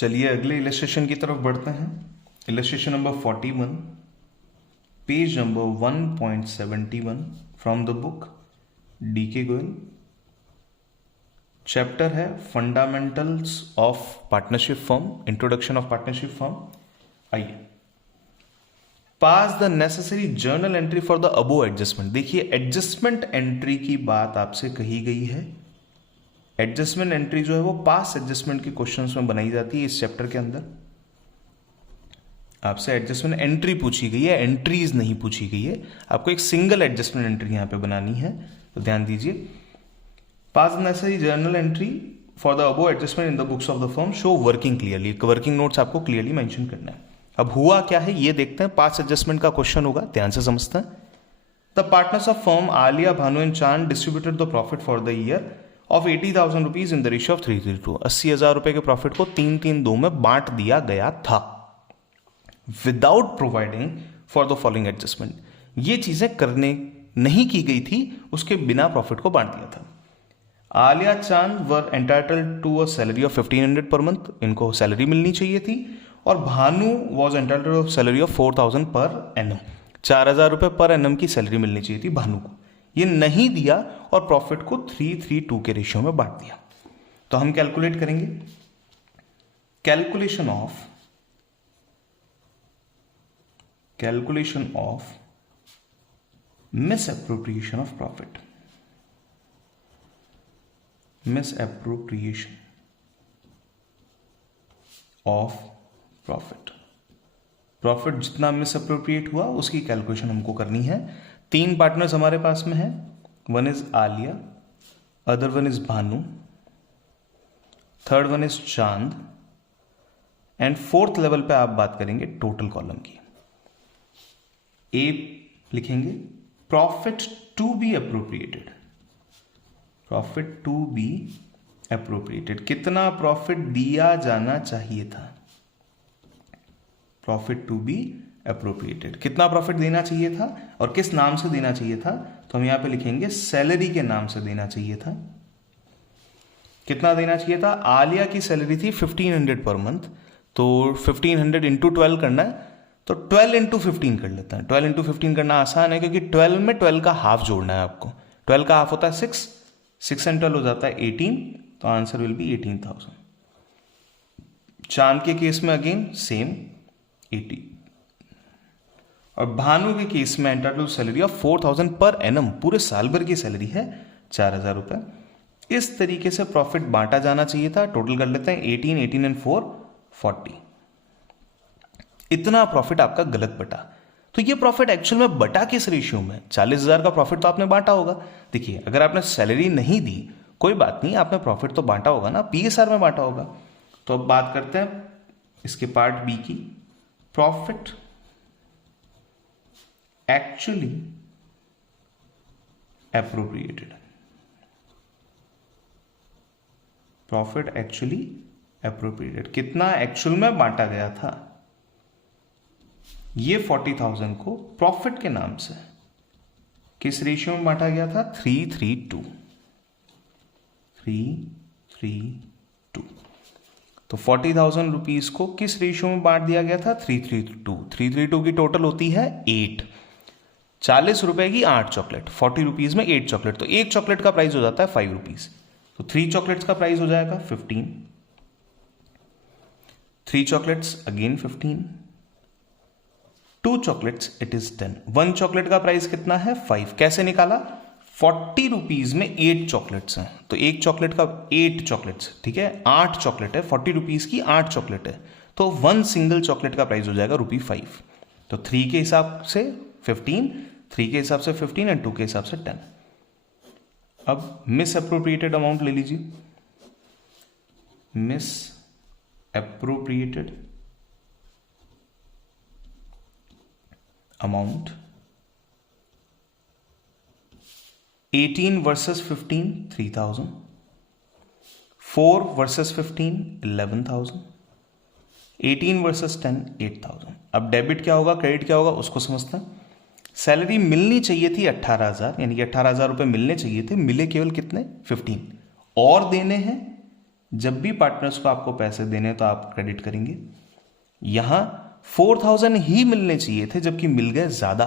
चलिए अगले इलस्ट्रेशन की तरफ बढ़ते हैं। Illustration number 41, page number 1.71 from the book DK Goyal. Chapter है fundamentals of partnership firm, introduction of partnership firm. आइए, pass the necessary journal entry for the above adjustment. देखिए, एडजस्टमेंट एंट्री की बात आपसे कही गई है। एडजस्टमेंट एंट्री जो है वो पास एडजस्टमेंट के क्वेश्चंस में बनाई जाती है। इस चैप्टर के अंदर आपसे एडजस्टमेंट एंट्री पूछी गई है, एंट्रीज नहीं पूछी गई है। आपको एक सिंगल एडजस्टमेंट एंट्री यहां पे बनानी है, तो ध्यान दीजिए। Pass the necessary journal entry for the above adjustment in the books of the firm, show working clearly. Working notes आपको क्लियरली मेंशन करना है। अब हुआ क्या है ये देखते हैं। पास एडजस्टमेंट का क्वेश्चन होगा, ध्यान से समझते हैं। The partners of firm Alia, Bhanu and Chand distributed the profit for the year of 80,000 rupees in the ratio of 3:2। 80,000 रुपए के प्रॉफिट को 3:2 में बांट दिया गया था, without providing for the following adjustment. ये चीजें करने नहीं की गई थी, उसके बिना प्रॉफिट को बांट दिया था। Alia Chand were entitled to a salary of 1500 per month, इनको सैलरी मिलनी चाहिए थी। और Bhanu was entitled to salary of 4,000 per annum, 4,000 रुपए पर एनम की सैलरी मिलनी चाहिए थी भानु को। ये नहीं दिया और प्रॉफिट को 3:2 के रेशियो में बांट दिया। तो हम कैलकुलेट करेंगे calculation of misappropriation of profit. Misappropriation of profit जितना मिसअप्रोप्रिएट हुआ उसकी कैलकुलेशन हमको करनी है। 3 पार्टनर्स हमारे पास में है, one is Alia, other one is Bhanu, third one is Chand, and 4th level पे आप बात करेंगे टोटल कॉलम की। ए लिखेंगे profit to be appropriated. Profit to be appropriated, कितना प्रॉफिट दिया जाना चाहिए था। प्रॉफिट टू बी अप्रोप्रिएटेड, कितना प्रॉफिट देना चाहिए था और किस नाम से देना चाहिए था। तो हम यहां पे लिखेंगे सैलरी के नाम से देना चाहिए था। कितना देना चाहिए था? आलिया की सैलरी थी 1500 पर मंथ, तो 1500 इंटू 12 करना है, तो 12 इंटू 15 कर लेते हैं। 12 इंटू 15 करना आसान है, क्योंकि 12 में 12 का हाफ जोड़ना है आपको। 12 का हाफ होता है 6, 6 एंड 12 हो जाता है 18, तो आंसर विल बी 18,000। चांद के केस में अगेन सेम 80, और भानु के केस में entitled salary of 4,000 per annum, पूरे साल भर की सैलरी है 4,000 रुपए। इस तरीके से प्रॉफिट बांटा जाना चाहिए था। टोटल कर लेते हैं 18, 18 एंड 4 40। इतना प्रॉफिट आपका गलत बटा। तो ये प्रॉफिट एक्चुअल में बटा किस रेशियो में? 40,000 का प्रॉफिट तो आपने बांटा होगा। देखिए, अगर आपने सैलरी नहीं दी कोई बात नहीं, आपने प्रॉफिट तो बांटा होगा ना, पीएसआर में बांटा होगा। तो अब बात करते हैं इसके पार्ट बी की। Profit actually appropriated. Profit actually appropriated, कितना एक्चुअल में बांटा गया था। ये 40,000 को प्रॉफिट के नाम से किस रेशियो में बांटा गया था? 3:2। 3:2। तो 40,000 रुपीज को किस रेशियो में बांट दिया गया था? 3:2। 3:2 की टोटल होती है 8। 40 रुपए की 8 चॉकलेट, 40 रुपीज में 8 चॉकलेट, तो एक चॉकलेट का प्राइस हो जाता है 5 रुपीज। तो 3 चॉकलेट्स का प्राइस हो जाएगा 15। 3 chocolates again 15। 2 chocolates it is 10। 1 chocolate का प्राइस कितना है? 5। कैसे निकाला? 40 रुपीज में 8 चॉकलेट्स हैं, तो एक चॉकलेट का 8 चॉकलेट्स, ठीक है, 8 चॉकलेट है, 40 रुपीज की 8 चॉकलेट है, तो 1 सिंगल चॉकलेट का प्राइस हो जाएगा ₹5। तो 3 के हिसाब से 15, 3 के हिसाब से 15 एंड 2 के हिसाब से 10। अब मिस अप्रोप्रिएटेड अमाउंट ले लीजिए। Miss appropriated amount 18 versus 15 3,000, 4 versus 15 11,000, 18 versus 10 8,000। अब डेबिट क्या होगा, क्रेडिट क्या होगा, उसको समझते हैं। सैलरी मिलनी चाहिए थी 18,000, यानी कि 18,000 रुपए मिलने चाहिए थे, मिले केवल कितने? 15। और देने हैं जब भी पार्टनर्स को आपको पैसे देने तो आप क्रेडिट करेंगे। यहां 4000 ही मिलने चाहिए थे जबकि मिल गए ज्यादा,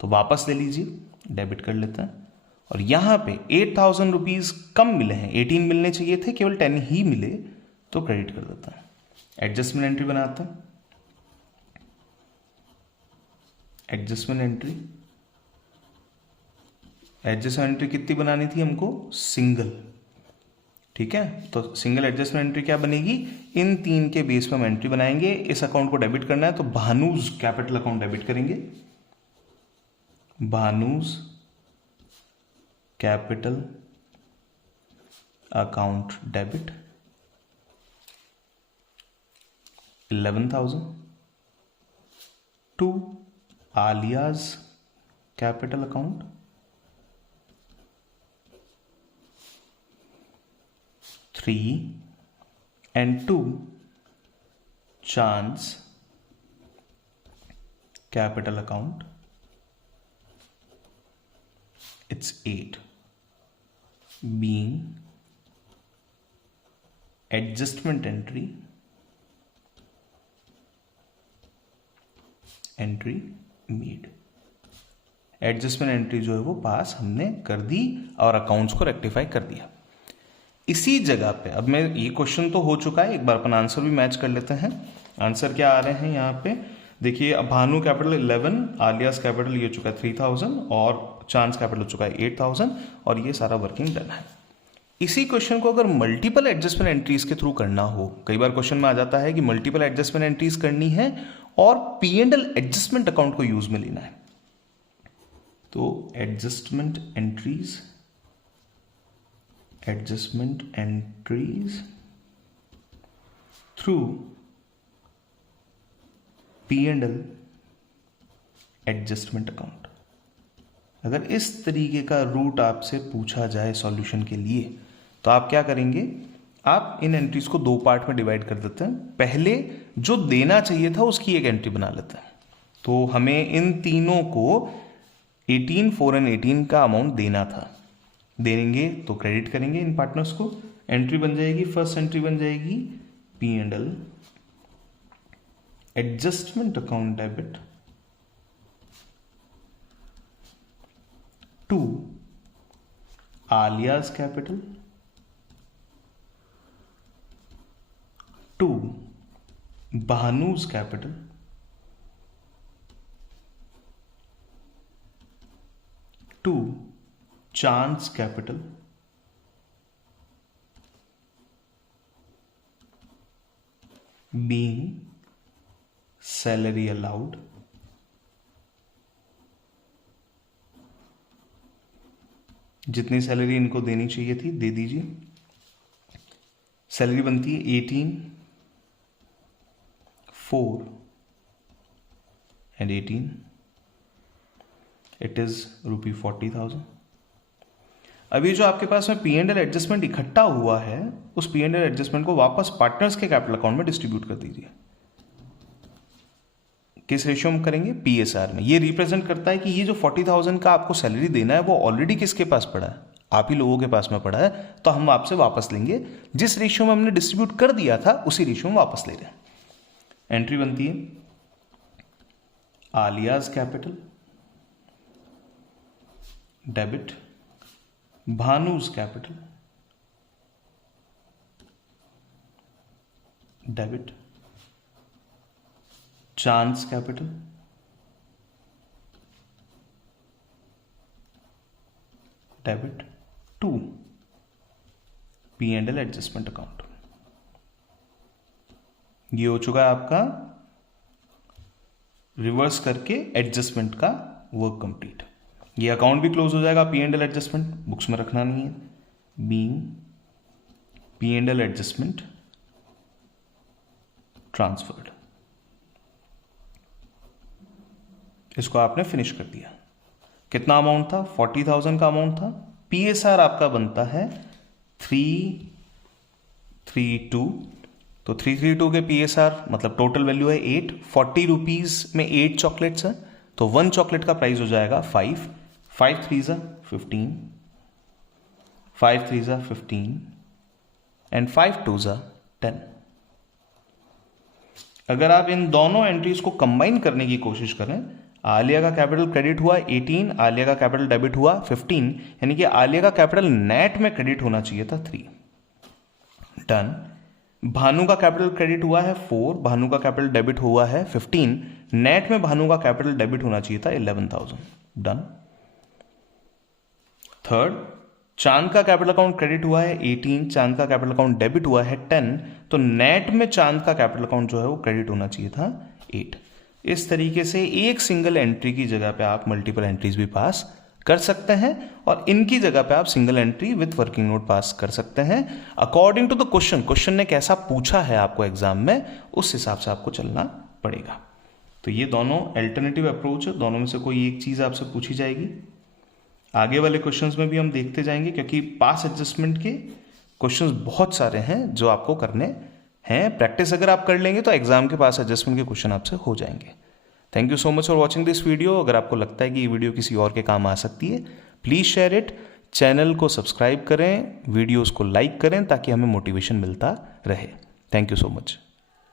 तो वापस ले लीजिए, डेबिट कर लेते हैं। और यहां पे 8000 रुपीज कम मिले हैं, 18 मिलने चाहिए थे, केवल 10 ही मिले, तो क्रेडिट कर देता है। एडजस्टमेंट एंट्री बनाते हैं। एडजस्टमेंट एंट्री, एडजस्टमेंट एंट्री कितनी बनानी थी हमको? सिंगल। ठीक है, तो सिंगल एडजस्टमेंट एंट्री क्या बनेगी? इन 3 के बेस पे हम एंट्री बनाएंगे। इस अकाउंट को डेबिट करना है तो भानुज कैपिटल अकाउंट डेबिट करेंगे, Bhanu's capital account debit 11,000 to Alia's capital account 3 and 2 chance capital account, it's 8, being adjustment entry made। Adjustment entry जो है वो पास हमने कर दी और अकाउंट्स को रेक्टिफाई कर दिया। इसी जगह पे अब मैं, ये क्वेश्चन तो हो चुका है, एक बार अपन आंसर भी मैच कर लेते हैं। आंसर क्या आ रहे हैं यहाँ पे? देखिए, अब भानु कैपिटल 11, आलियास कैपिटल ये हो चुका है 3000 और चांस कैपिटल हो चुका है 8000 और ये सारा वर्किंग डन है। इसी क्वेश्चन को अगर मल्टीपल एडजस्टमेंट एंट्रीज के थ्रू करना हो, कई बार क्वेश्चन में आ जाता है कि मल्टीपल एडजस्टमेंट एंट्रीज करनी है और P&L एडजस्टमेंट अकाउंट को यूज में लेना है, तो adjustment entries through P&L adjustment account. अगर इस तरीके का रूट आपसे पूछा जाए सॉल्यूशन के लिए तो आप क्या करेंगे? आप इन एंट्रीज को 2 पार्ट में डिवाइड कर देते हैं। पहले जो देना चाहिए था उसकी एक एंट्री बना लेते हैं। तो हमें इन तीनों को 18, 4 और 18 का अमाउंट देना था, देंगे तो क्रेडिट करेंगे इन पार्टनर्स को। एंट्री बन जाएगी, फर्स्ट एंट्री बन जाएगी P&L adjustment account debit to Alia's capital to Bhanu's capital to Chand's capital being salary allowed जितनी सैलरी इनको देनी चाहिए थी दे दीजिए। सैलरी बनती है 18, 4 and 18, इट इज ₹40,000। अभी जो आपके पास में P&L एडजस्टमेंट इकट्ठा हुआ है उस P&L एडजस्टमेंट को वापस पार्टनर्स के कैपिटल अकाउंट में डिस्ट्रीब्यूट कर दीजिए। किस रेशियो में करेंगे? PSR में। ये रिप्रेजेंट करता है कि ये जो 40,000 का आपको सैलरी देना है वो ऑलरेडी किसके पास पड़ा है? आप ही लोगों के पास में पड़ा है, तो हम आपसे वापस लेंगे। जिस रेशियो में हमने डिस्ट्रीब्यूट कर दिया था उसी रेशियो में वापस ले रहे हैं। एंट्री बनती है Alia's capital debit Bhanu's capital debit Chand's capital debit to P&L adjustment account. ये हो चुका है आपका रिवर्स करके एडजस्टमेंट का वर्क कंप्लीट। ये अकाउंट भी क्लोज हो जाएगा। P&L एडजस्टमेंट बुक्स में रखना नहीं है। बीइंग P&L एडजस्टमेंट ट्रांसफर्ड, इसको आपने फिनिश कर दिया। कितना अमाउंट था? 40,000 का अमाउंट था। PSR आपका बनता है 332, तो 332 के PSR मतलब टोटल वैल्यू है 8। 40 रुपीज में 8 चॉकलेट्स है, तो 1 चॉकलेट का प्राइस हो जाएगा 5। 5 3 15, 5 3 15, एंड 5 2 ज़ा 10। अगर आप इन दोनों एंट्रीज को कंबाइन करने की कोशिश करें, आलिया का कैपिटल क्रेडिट हुआ 18, आलिया का कैपिटल डेबिट हुआ 15, यानी कि आलिया का कैपिटल नेट में क्रेडिट होना चाहिए था 3। डन। भानु का कैपिटल क्रेडिट हुआ है 4, भानु का कैपिटल डेबिट हुआ है 15, नेट में भानु का कैपिटल डेबिट होना चाहिए था 11,000। डन। थर्ड, चांद का कैपिटल अकाउंट क्रेडिट हुआ है 18, चांद का कैपिटल अकाउंट डेबिट हुआ है 10, तो नेट में चांद का कैपिटल अकाउंट जो है वो क्रेडिट होना चाहिए था 8। इस तरीके से एक सिंगल एंट्री की जगह पे आप मल्टीपल एंट्रीज भी पास कर सकते हैं और इनकी जगह पे आप single entry with working note pass कर सकते हैं अकॉर्डिंग टू द क्वेश्चन ने कैसा पूछा है आपको एग्जाम में, उस हिसाब से आपको चलना पड़ेगा। तो ये दोनों अल्टरनेटिव अप्रोच है, दोनों में से कोई एक चीज आपसे पूछी जाएगी। आगे वाले क्वेश्चंस में भी हम देखते जाएंगे, क्योंकि पास एडजस्टमेंट के क्वेश्चंस बहुत सारे हैं जो आपको करने हैं। प्रैक्टिस अगर आप कर लेंगे तो एग्जाम के पास एडजस्टमेंट के क्वेश्चन आपसे हो जाएंगे। Thank you so much for watching this video. अगर आपको लगता है कि ये वीडियो किसी और के काम आ सकती है, प्लीज़ शेयर इट, चैनल को सब्सक्राइब करें, वीडियोज़ को लाइक करें ताकि हमें मोटिवेशन मिलता रहे। Thank you so much.